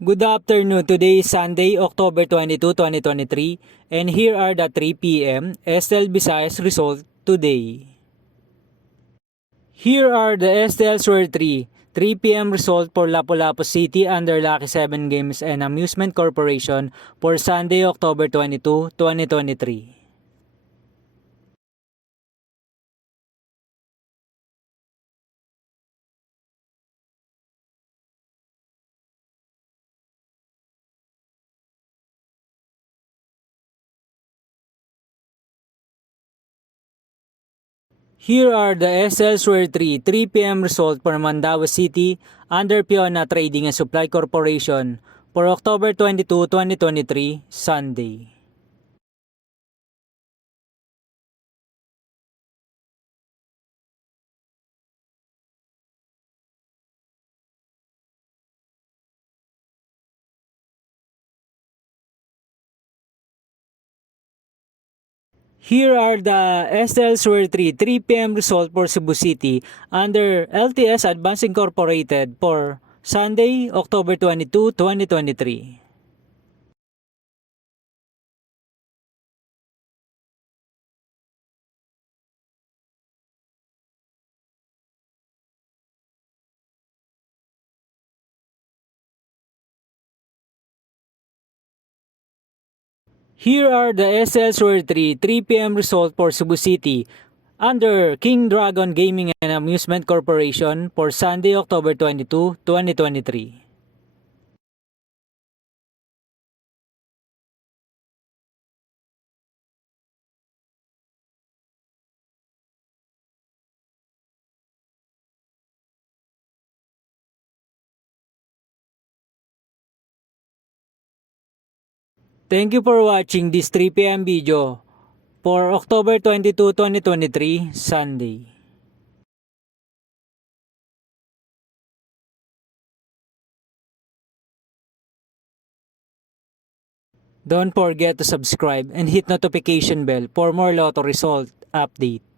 Good afternoon. Today is Sunday, October 22, 2023, and here are the 3 p.m. STL Visayas result today. Here are the STL Sur 3 p.m. result for Lapu-Lapu City under Lucky 7 Games and Amusement Corporation for Sunday, October 22, 2023. Here are the SL Sur 3 p.m. result for Mandaue City under Piona Trading and Supply Corporation for October 22, 2023, Sunday. Here are the SL Sur 3 p.m. result for Cebu City under LTS Advance Incorporated for Sunday, October 22, 2023. Here are the SL Sur 3 p.m. result for Cebu City under King Dragon Gaming and Amusement Corporation for Sunday, October 22, 2023. Thank you for watching this 3 p.m. video for October 22, 2023, Sunday. Don't forget to subscribe and hit notification bell for more lotto result update.